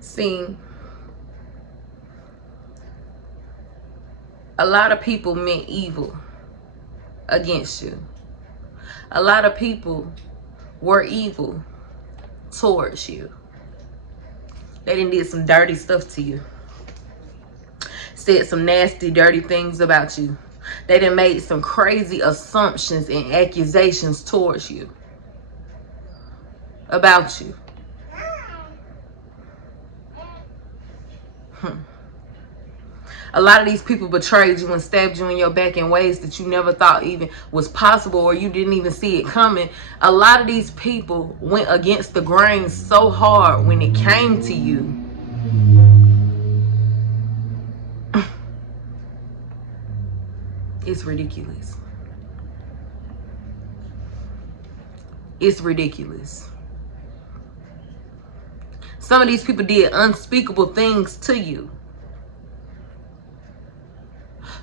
See, a lot of people meant evil against you. A lot of people were evil towards you. They done did some dirty stuff to you. Said some nasty, dirty things about you. They done made some crazy assumptions and accusations towards you. About you. A lot of these people betrayed you and stabbed you in your back in ways that you never thought even was possible, or you didn't even see it coming. A lot of these people went against the grain so hard when it came to you. It's ridiculous. It's ridiculous. Some of these people did unspeakable things to you.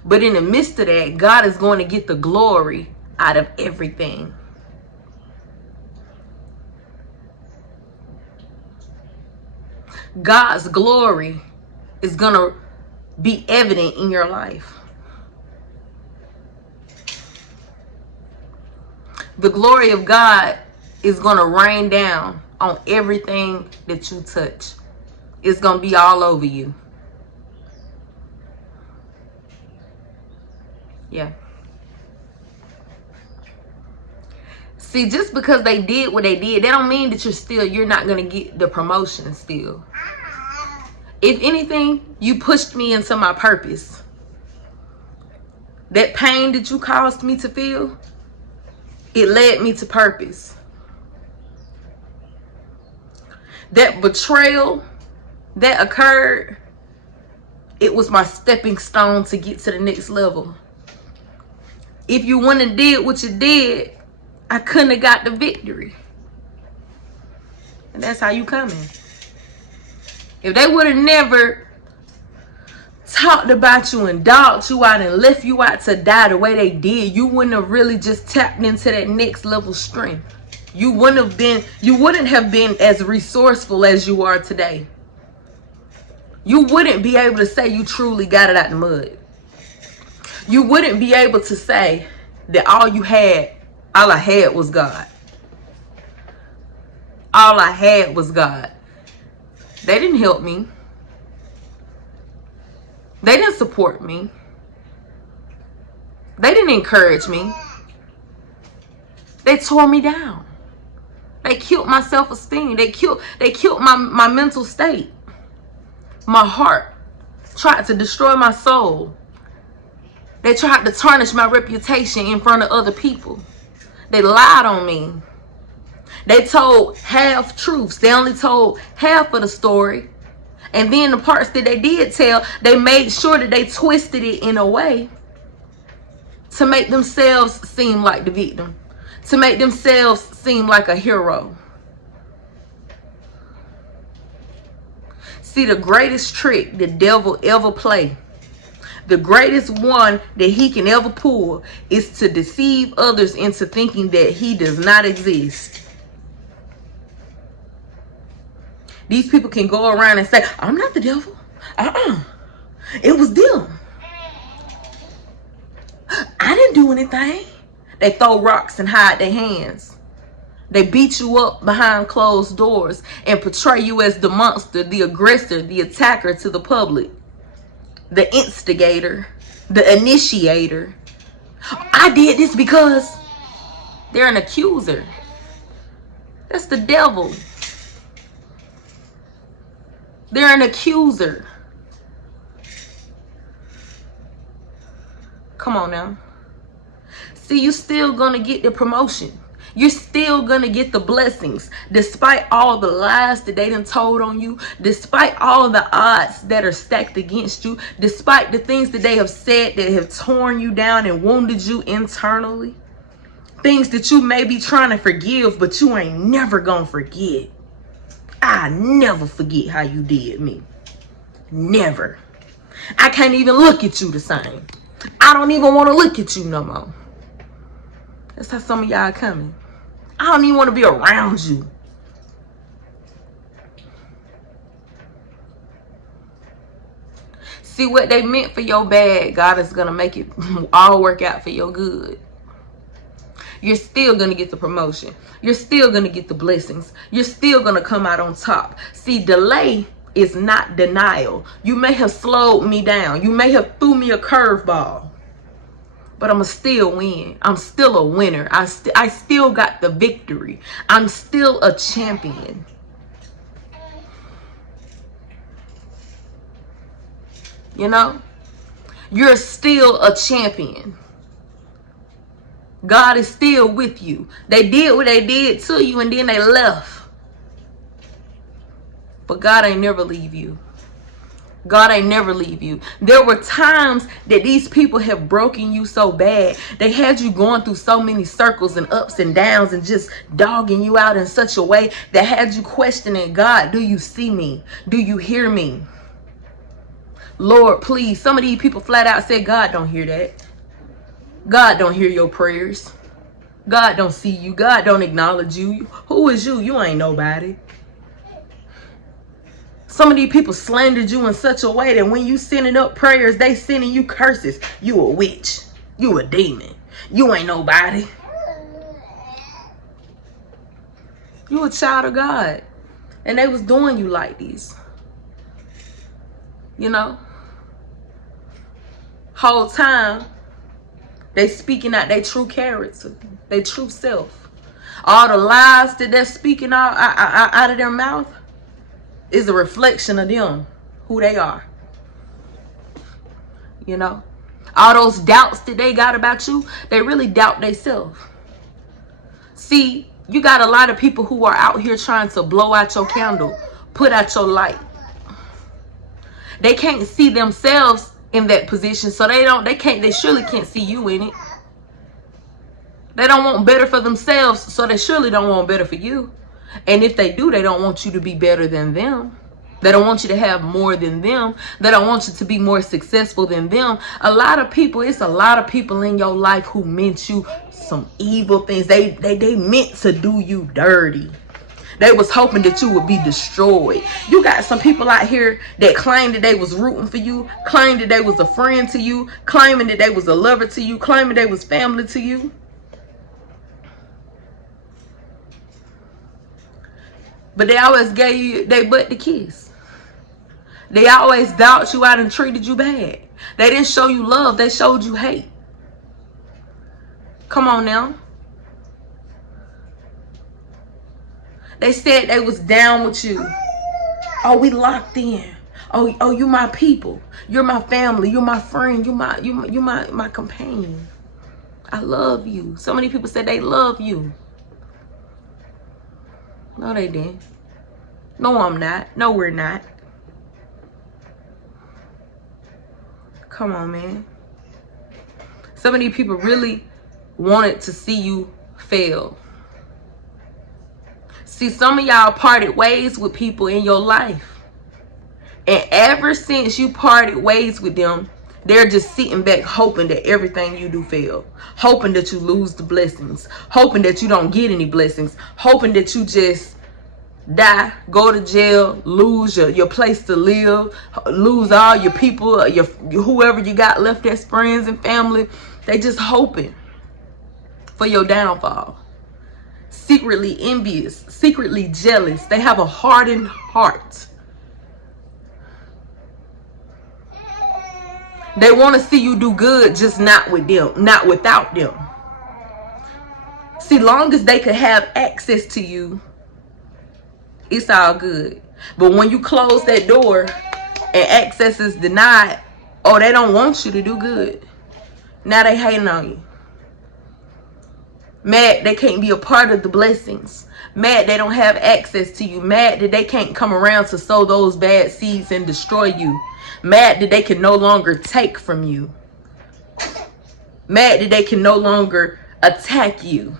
But in the midst of that, God is going to get the glory out of everything. God's glory is going to be evident in your life. The glory of God is going to rain down on everything that you touch. It's going to be all over you. Yeah. See, just because they did what they did, that don't mean that you're not going to get the promotion still. If anything, you pushed me into my purpose. That pain that you caused me to feel, it led me to purpose. That betrayal that occurred, it was my stepping stone to get to the next level. If you wouldn't have did what you did, I couldn't have got the victory. And that's how you coming. If they would have never talked about you and dogged you out and left you out to die the way they did, you wouldn't have really just tapped into that next level strength. You wouldn't have been as resourceful as you are today. You wouldn't be able to say you truly got it out the mud. You wouldn't be able to say that all I had was God. All I had was God. They didn't help me. They didn't support me. They didn't encourage me. They tore me down. They killed my self-esteem. They killed my mental state. My heart. Tried to destroy my soul. They tried to tarnish my reputation in front of other people. They lied on me. They told half truths. They only told half of the story. And then the parts that they did tell, they made sure that they twisted it in a way to make themselves seem like the victim. To make themselves seem like a hero. See, the greatest trick the devil ever played, the greatest one that he can ever pull, is to deceive others into thinking that he does not exist. These people can go around and say, I'm not the devil. It was them. I didn't do anything. They throw rocks and hide their hands. They beat you up behind closed doors and portray you as the monster, the aggressor, the attacker to the public. The instigator, the initiator. I did this because they're an accuser. That's the devil. They're an accuser. Come on now. See, you're still gonna get the promotion. You're still gonna get the blessings, despite all the lies that they done told on you, despite all the odds that are stacked against you, despite the things that they have said that have torn you down and wounded you internally. Things that you may be trying to forgive, but you ain't never gonna forget. I never forget how you did me. Never. I can't even look at you the same. I don't even want to look at you no more. That's how some of y'all coming. I don't even want to be around you. See, what they meant for your bad, God is going to make it all work out for your good. You're still going to get the promotion. You're still going to get the blessings. You're still going to come out on top. See, delay is not denial. You may have slowed me down. You may have threw me a curveball. But I'm going to still win. I'm still a winner. I still got the victory. I'm still a champion. You know? You're still a champion. God is still with you. They did what they did to you and then they left. But God ain't never leave you. God ain't never leave you. There were times that these people have broken you so bad. They had you going through so many circles and ups and downs and just dogging you out in such a way that had you questioning, God, do you see me? Do you hear me? Lord, please. Some of these people flat out said, God don't hear that. God don't hear your prayers. God don't see you. God don't acknowledge you. Who is you? You ain't nobody. Some of these people slandered you in such a way that when you sending up prayers, they sending you curses. You a witch. You a demon. You ain't nobody. You a child of God. And they was doing you like this. You know? Whole time, they speaking out their true character. Their true self. All the lies that they're speaking out of their mouth is a reflection of them, who they are. You know, all those doubts that they got about you, they really doubt themselves. See, you got a lot of people who are out here trying to blow out your candle, put out your light. They can't see themselves in that position, so they surely can't see you in it. They don't want better for themselves, so they surely don't want better for you. And if they do, they don't want you to be better than them. They don't want you to have more than them. They don't want you to be more successful than them. It's a lot of people in your life who meant you some evil things. They meant to do you dirty. They was hoping that you would be destroyed. You got some people out here that claimed that they was rooting for you, claimed that they was a friend to you, claiming that they was a lover to you, claiming they was family to you. But they always gave you they butt to kiss. They always doubted you out and treated you bad. They didn't show you love. They showed you hate. Come on now. They said they was down with you. Oh, we locked in. Oh, you my people. You're my family. You're my friend. You're my companion. I love you. So many people said they love you. No, they didn't. No, I'm not. No, we're not. Come on, man. Some of these people really wanted to see you fail. See, some of y'all parted ways with people in your life. And ever since you parted ways with them, they're just sitting back hoping that everything you do fail. Hoping that you lose the blessings. Hoping that you don't get any blessings. Hoping that you just die, go to jail, lose your place to live, lose all your people, whoever you got left as friends and family. They just hoping for your downfall. Secretly envious, secretly jealous. They have a hardened heart. They want to see you do good, just not with them, not without them. See, long as they could have access to you, it's all good. But when you close that door and access is denied, oh, they don't want you to do good. Now they hating on you. Mad they can't be a part of the blessings. Mad they don't have access to you. Mad that they can't come around to sow those bad seeds and destroy you. Mad that they can no longer take from you. Mad that they can no longer attack you.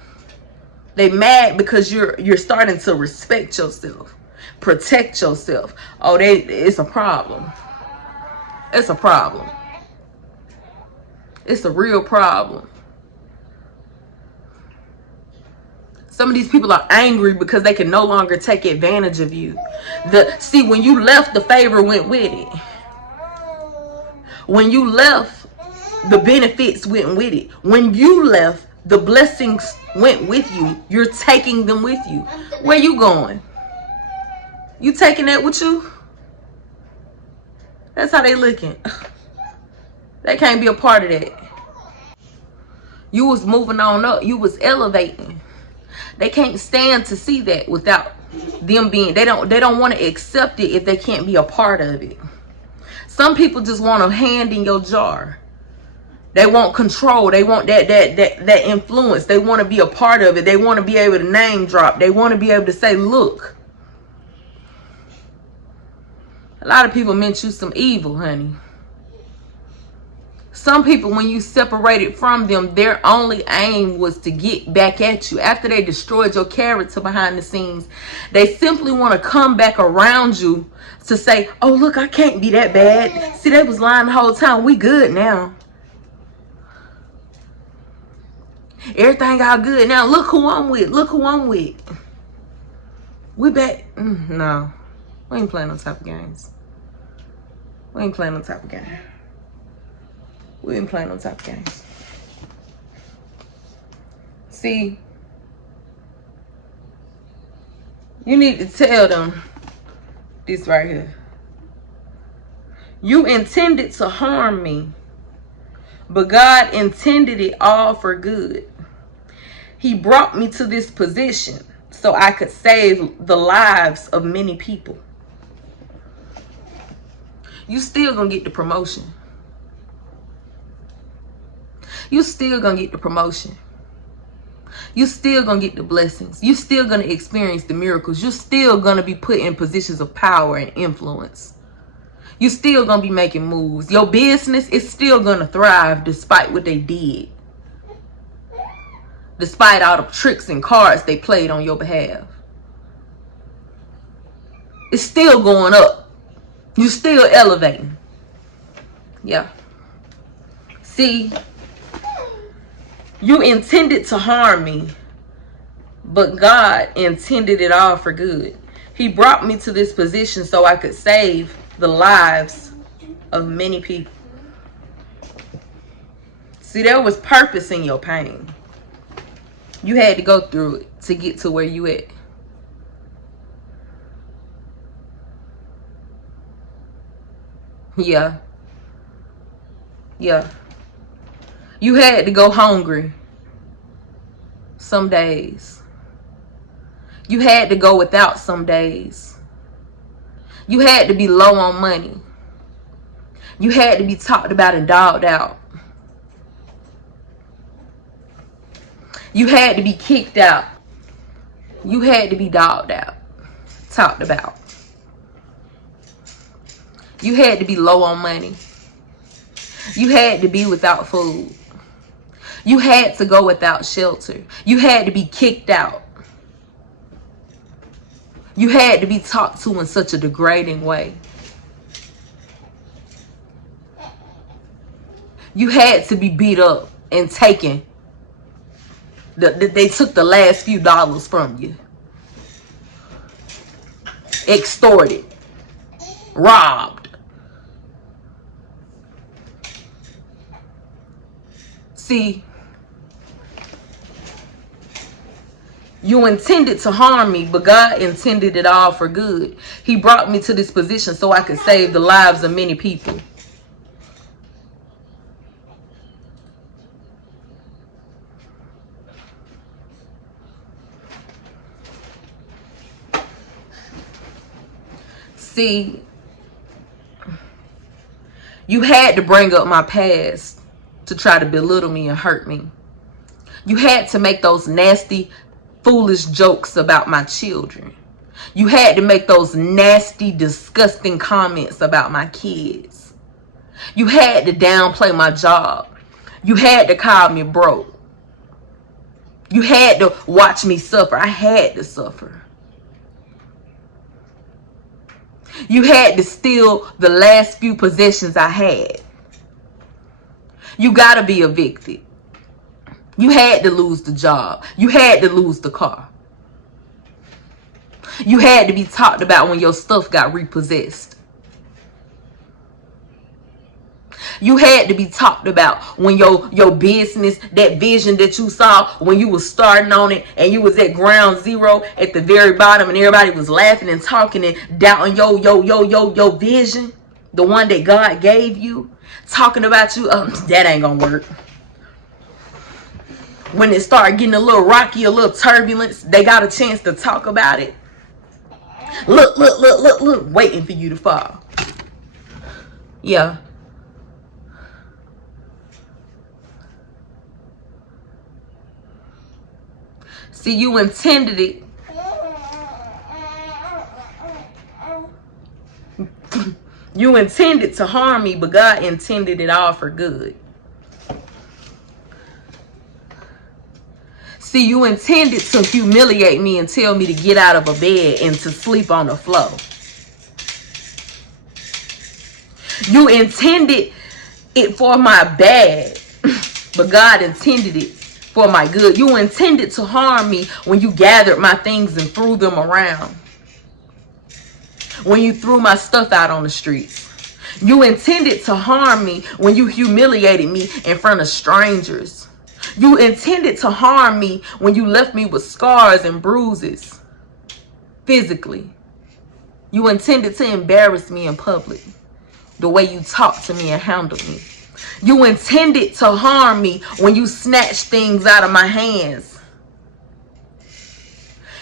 They mad because you're starting to respect yourself, protect yourself. Oh, it's a problem. It's a problem. It's a real problem. Some of these people are angry because they can no longer take advantage of you. See, when you left, the favor went with it. When you left, the benefits went with it. When you left, the blessings went with you. You're taking them with you. Where you going? You taking that with you? That's how they looking. They can't be a part of that. You was moving on up. You was elevating. They can't stand to see that without them being, they don't want to accept it if they can't be a part of it. Some people just want a hand in your jar. They want control. They want that influence. They want to be a part of it. They want to be able to name drop. They want to be able to say, look. A lot of people meant you some evil, honey. Some people, when you separated from them, their only aim was to get back at you. After they destroyed your character behind the scenes, they simply want to come back around you to say, oh, look, I can't be that bad. See, they was lying the whole time. We good now. Everything all good now. Look who I'm with. Look who I'm with. We back. No. We ain't playing no type of games. We ain't playing no type of game. We ain't playing no type of games. See, you need to tell them this right here. You intended to harm me, but God intended it all for good. He brought me to this position so I could save the lives of many people. You still gonna get the promotion. You still gonna get the promotion. You still gonna get the blessings. You still gonna experience the miracles. You're still gonna be put in positions of power and influence. You still gonna be making moves. Your business is still gonna thrive despite what they did. Despite all the tricks and cards they played on your behalf. It's still going up. You still elevating. Yeah. See, you intended to harm me, but God intended it all for good. He brought me to this position so I could save the lives of many people. See, there was purpose in your pain. You had to go through it to get to where you at. Yeah. Yeah. You had to go hungry some days. You had to go without some days. You had to be low on money. You had to be talked about and dogged out. You had to be kicked out. You had to be dogged out, talked about. You had to be low on money. You had to be without food. You had to go without shelter. You had to be kicked out. You had to be talked to in such a degrading way. You had to be beat up and taken. They took the last few dollars from you. Extorted. Robbed. See, you intended to harm me, but God intended it all for good. He brought me to this position so I could save the lives of many people. See, you had to bring up my past to try to belittle me and hurt me. You had to make those nasty, foolish jokes about my children. You had to make those nasty, disgusting comments about my kids. You had to downplay my job. You had to call me broke. You had to watch me suffer. I had to suffer. You had to steal the last few possessions I had. You gotta be evicted. You had to lose the job. You had to lose the car. You had to be talked about when your stuff got repossessed. You had to be talked about when your business, that vision that you saw when you was starting on it and you was at ground zero at the very bottom and everybody was laughing and talking and doubting your vision, the one that God gave you, talking about you, that ain't gonna work. When it started getting a little rocky, a little turbulence, they got a chance to talk about it. Look, waiting for you to fall. Yeah. See, you intended it. You intended to harm me, but God intended it all for good. See, you intended to humiliate me and tell me to get out of a bed and to sleep on the floor. You intended it for my bad, but God intended it for my good. You intended to harm me when you gathered my things and threw them around. When you threw my stuff out on the streets. You intended to harm me when you humiliated me in front of strangers. You intended to harm me when you left me with scars and bruises physically. You intended to embarrass me in public, the way you talked to me and handled me. You intended to harm me when you snatched things out of my hands.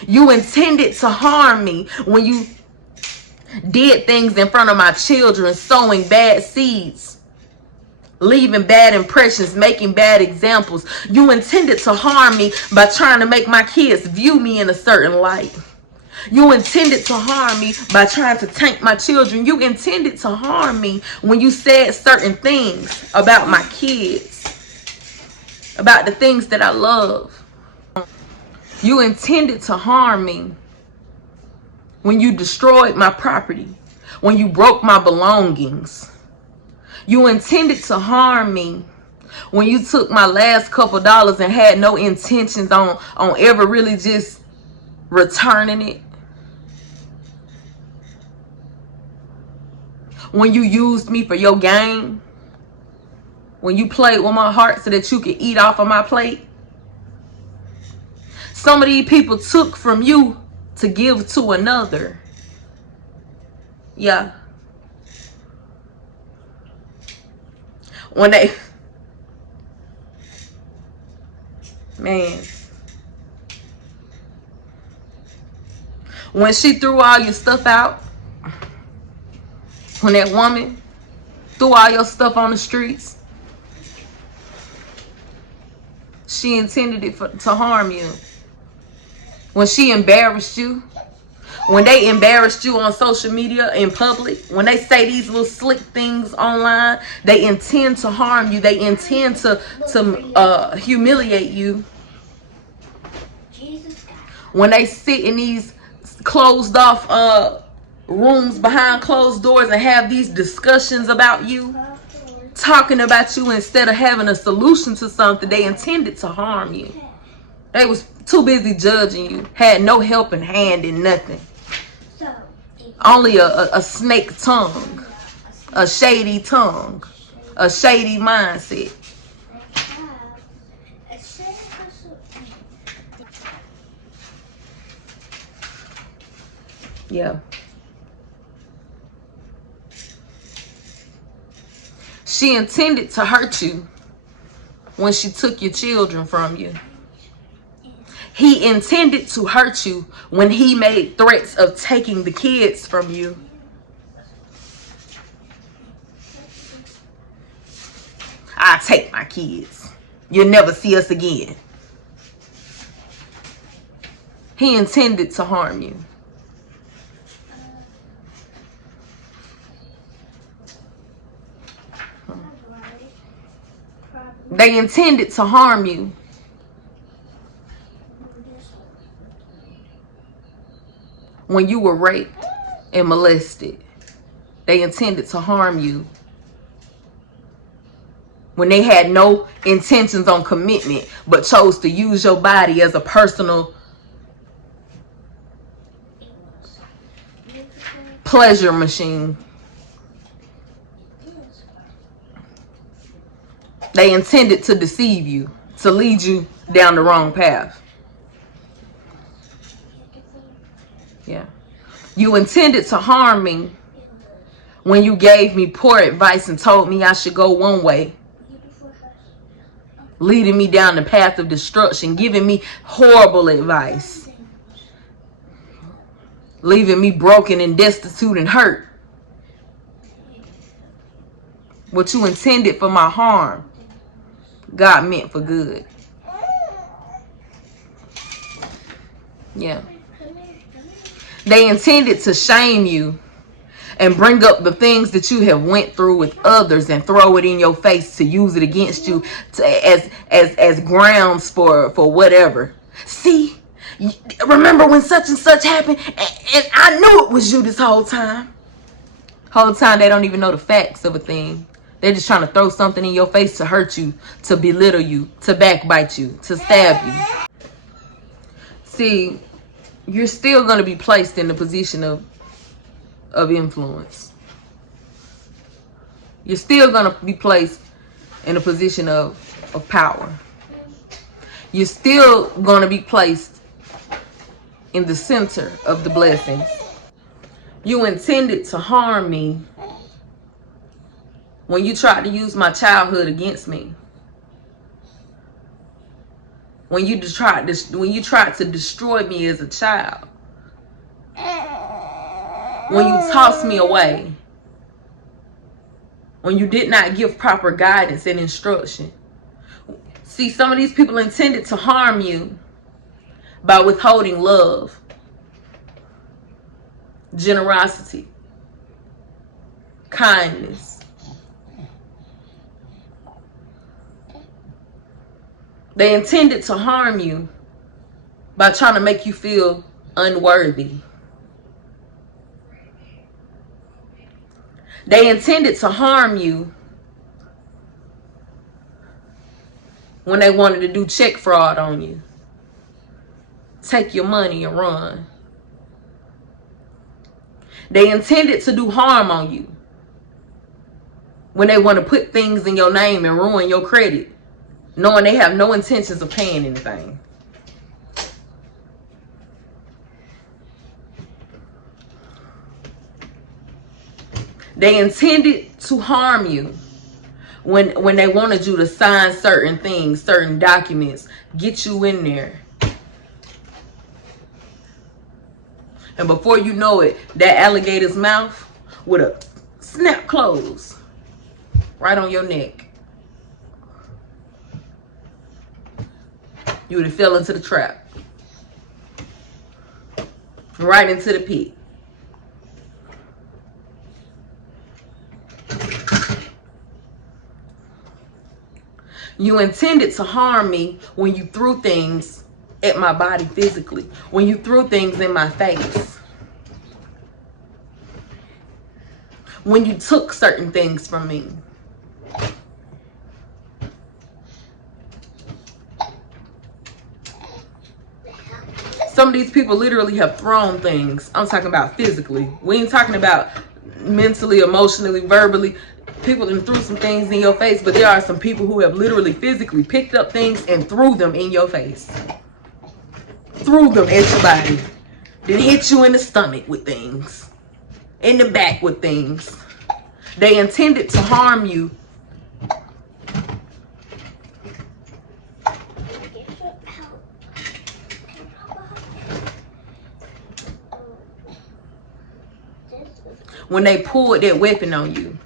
You intended to harm me when you did things in front of my children, sowing bad seeds, leaving bad impressions, making bad examples. You intended to harm me by trying to make my kids view me in a certain light. You intended to harm me by trying to tank my children. You intended to harm me when you said certain things about my kids, about the things that I love. You intended to harm me when you destroyed my property, when you broke my belongings. You intended to harm me when you took my last couple dollars and had no intentions on ever really just returning it. When you used me for your game. When you played with my heart so that you could eat off of my plate. Some of these people took from you to give to another. Yeah. When they... Man. When she threw all your stuff out. When that woman threw all your stuff on the streets. She intended it to harm you. When she embarrassed you. When they embarrassed you on social media in public. When they say these little slick things online. They intend to harm you. They intend to humiliate you. When they sit in these closed off rooms behind closed doors and have these discussions about you. Talking about you instead of having a solution to something. They intended to harm you. They was too busy judging you. Had no helping hand in nothing. Only a snake tongue. A shady tongue. A shady mindset. Yeah. She intended to hurt you when she took your children from you. He intended to hurt you when he made threats of taking the kids from you. I'll take my kids. You'll never see us again. He intended to harm you. They intended to harm you. When you were raped and molested. They intended to harm you. When they had no intentions on commitment, but chose to use your body as a personal pleasure machine. They intended to deceive you, to lead you down the wrong path. Yeah. You intended to harm me when you gave me poor advice and told me I should go one way, leading me down the path of destruction, giving me horrible advice, leaving me broken and destitute and hurt. What you intended for my harm, God meant for good. Yeah. They intended to shame you and bring up the things that you have went through with others and throw it in your face to use it against you as grounds for whatever. See, remember when such and such happened, and I knew it was you this whole time. Whole time they don't even know the facts of a thing. They're just trying to throw something in your face to hurt you, to belittle you, to backbite you, to stab you. See, you're still going to be placed in the position of influence. You're still going to be placed in a position of power. You're still going to be placed in the center of the blessings. You intended to harm me when you tried to use my childhood against me. When you tried to destroy me as a child. When you tossed me away. When you did not give proper guidance and instruction. See, some of these people intended to harm you by withholding love, generosity, kindness. They intended to harm you by trying to make you feel unworthy. They intended to harm you when they wanted to do check fraud on you. Take your money and run. They intended to do harm on you when they want to put things in your name and ruin your credit, knowing they have no intentions of paying anything. They intended to harm you when they wanted you to sign certain things, certain documents, get you in there. And before you know it, that alligator's mouth would have snapped closed right on your neck. You would have fell into the trap. Right into the pit. You intended to harm me when you threw things at my body physically. When you threw things in my face. When you took certain things from me. Some of these people literally have thrown things. I'm talking about physically. We ain't talking about mentally, emotionally, verbally. People have threw some things in your face, but there are some people who have literally physically picked up things and threw them in your face. Threw them at your body. Then hit you in the stomach with things. In the back with things. They intended to harm you. When they pulled that weapon on you.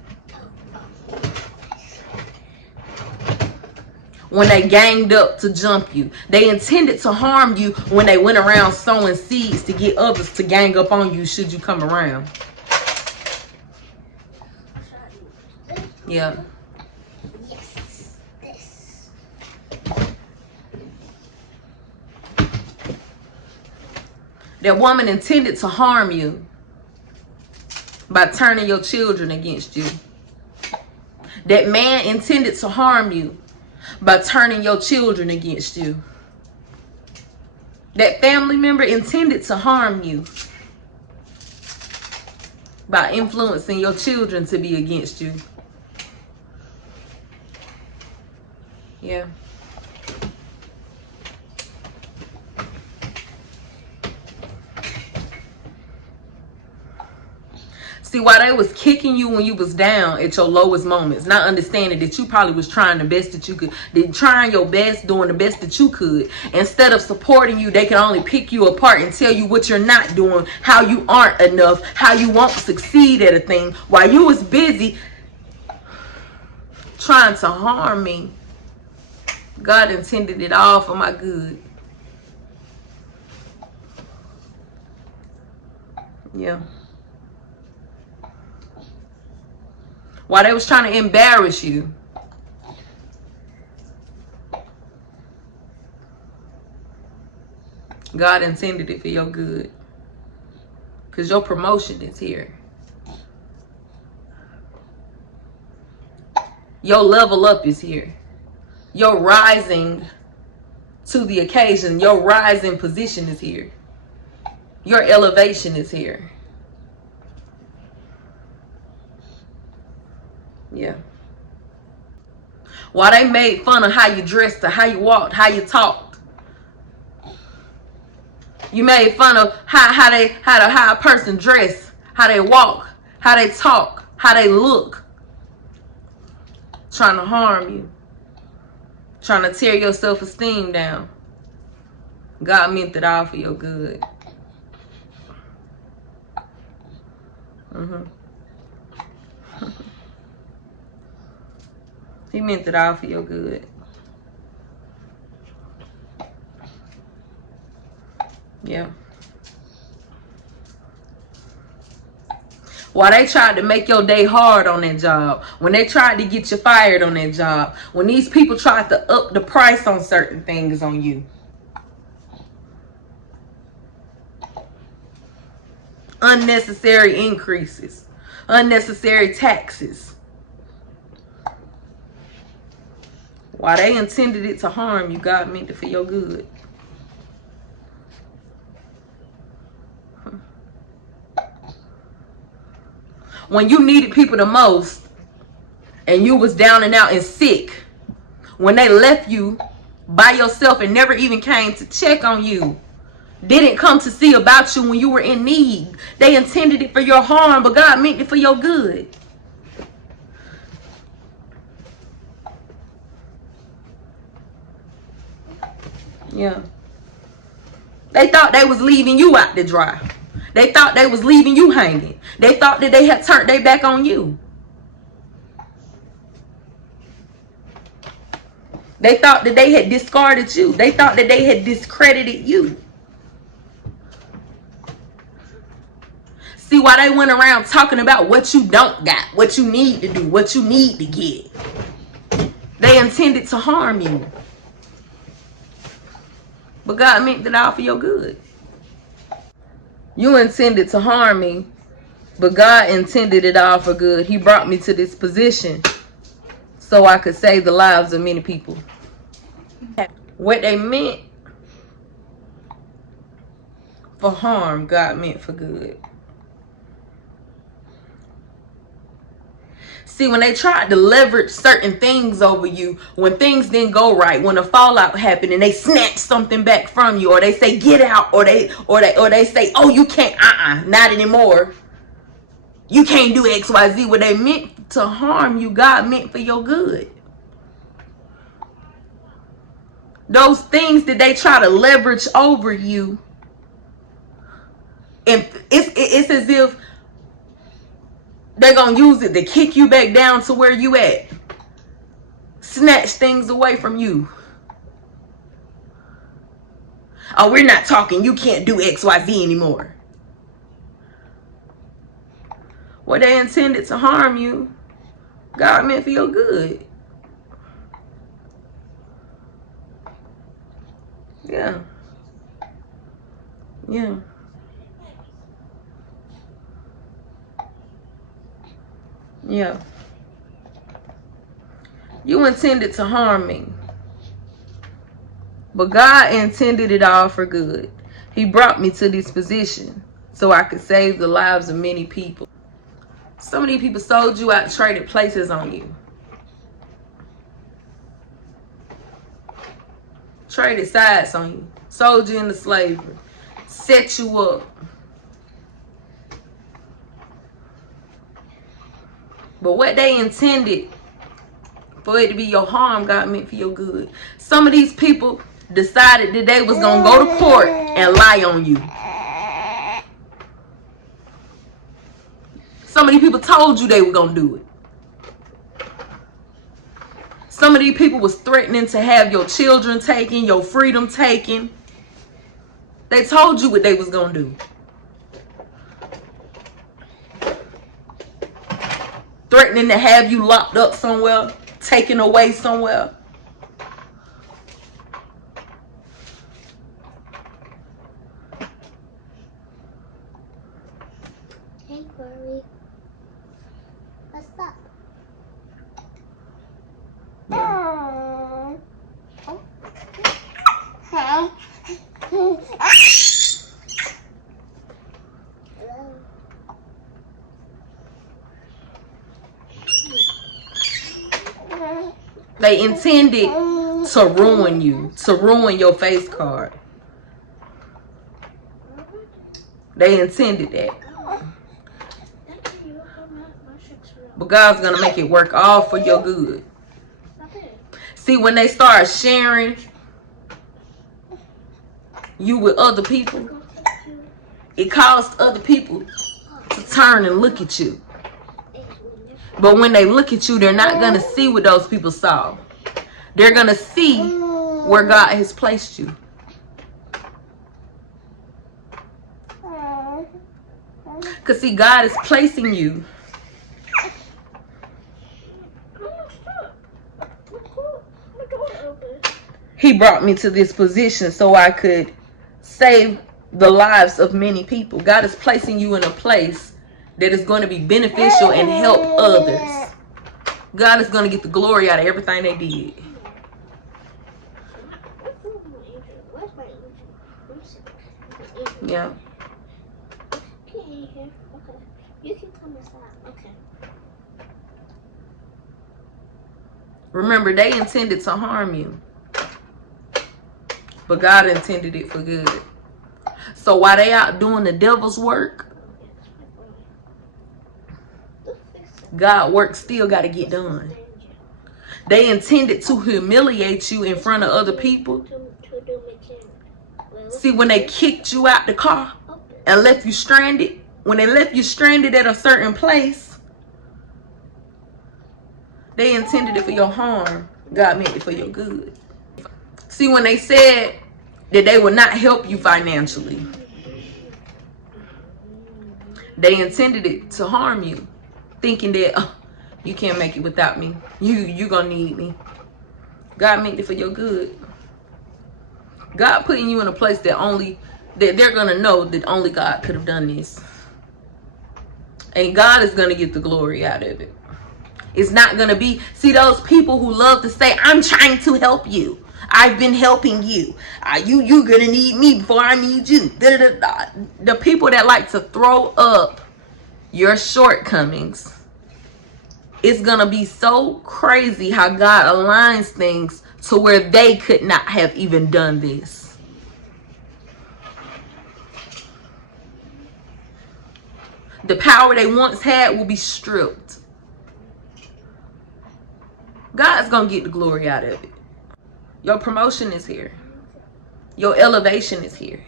When they ganged up to jump you. They intended to harm you when they went around sowing seeds to get others to gang up on you should you come around. Yeah. That woman intended to harm you by turning your children against you. That man intended to harm you by turning your children against you. That family member intended to harm you by influencing your children to be against you. Yeah. See, why they was kicking you when you was down at your lowest moments, not understanding that you probably was trying the best that you could, trying your best, doing the best that you could. Instead of supporting you, they can only pick you apart and tell you what you're not doing, how you aren't enough, how you won't succeed at a thing, while you was busy trying to harm me. God intended it all for my good. Yeah. While they was trying to embarrass you, God intended it for your good. Because your promotion is here. Your level up is here. Your rising to the occasion, your rising position is here. Your elevation is here. Yeah. While they made fun of how you dressed or how you walked, how you talked, you made fun of how a person dress, how they walk, how they talk, how they look, trying to harm you, trying to tear your self-esteem down. God meant it all for your good. He meant it all for your good. Yeah. While they tried to make your day hard on that job, when they tried to get you fired on that job, when these people tried to up the price on certain things on you, unnecessary increases, unnecessary taxes, while they intended it to harm you, God meant it for your good. When you needed people the most and you was down and out and sick, when they left you by yourself and never even came to check on you, didn't come to see about you when you were in need, they intended it for your harm, but God meant it for your good. Yeah. They thought they was leaving you out to dry. They thought they was leaving you hanging. They thought that they had turned their back on you. They thought that they had discarded you. They thought that they had discredited you. See, why they went around talking about what you don't got, what you need to do, what you need to get. They intended to harm you. But God meant it all for your good. You intended to harm me, but God intended it all for good. He brought me to this position so I could save the lives of many people. What they meant for harm, God meant for good. See, when they tried to leverage certain things over you, when things didn't go right, when a fallout happened and they snatch something back from you, or they say get out, or they say, oh, you can't, not anymore. You can't do XYZ. What they meant to harm you, God meant for your good. Those things that they try to leverage over you, and it's as if they're gonna use it to kick you back down to where you at. Snatch things away from you. Oh, we're not talking. You can't do XYZ anymore. What they intended to harm you, God meant for your good. Yeah. Yeah. Yeah. You intended to harm me, but God intended it all for good. He brought me to this position so I could save the lives of many people. So many people sold you out, traded places on you. traded sides on you, sold you into slavery, set you up. But what they intended for it to be your harm, God meant for your good. Some of these people decided that they was going to go to court and lie on you. Some of these people told you they were going to do it. Some of these people was threatening to have your children taken, your freedom taken. They told you what they was going to do. Threatening to have you locked up somewhere, taken away somewhere. Hey, Corey. What's up? Yeah. Hello. They intended to ruin you, to ruin your face card. They intended that. But God's going to make it work all for your good. See, when they start sharing you with other people, it caused other people to turn and look at you. But when they look at you, they're not going to see what those people saw. They're going to see where God has placed you. Because see, God is placing you. He brought me to this position so I could save the lives of many people. God is placing you in a place that is going to be beneficial and help others. God is going to get the glory out of everything they did. Yeah. Okay. You can come inside. Okay. Remember, they intended to harm you, but God intended it for good. So while they out doing the devil's work, God's work still got to get done. They intended to humiliate you in front of other people. See, when they kicked you out the car and left you stranded, when they left you stranded at a certain place, they intended it for your harm. God meant it for your good. See, when they said that they would not help you financially, they intended it to harm you, thinking that you can't make it without me. You're gonna need me. God meant it for your good. God putting you in a place that they're gonna know that only God could have done this. And God is gonna get the glory out of it. It's not gonna be, see, those people who love to say, I'm trying to help you. I've been helping you. You're gonna need me before I need you. The people that like to throw up your shortcomings, it's gonna be so crazy how God aligns things to where they could not have even done this. The power they once had will be stripped. God's gonna get the glory out of it. Your promotion is here. Your elevation is here.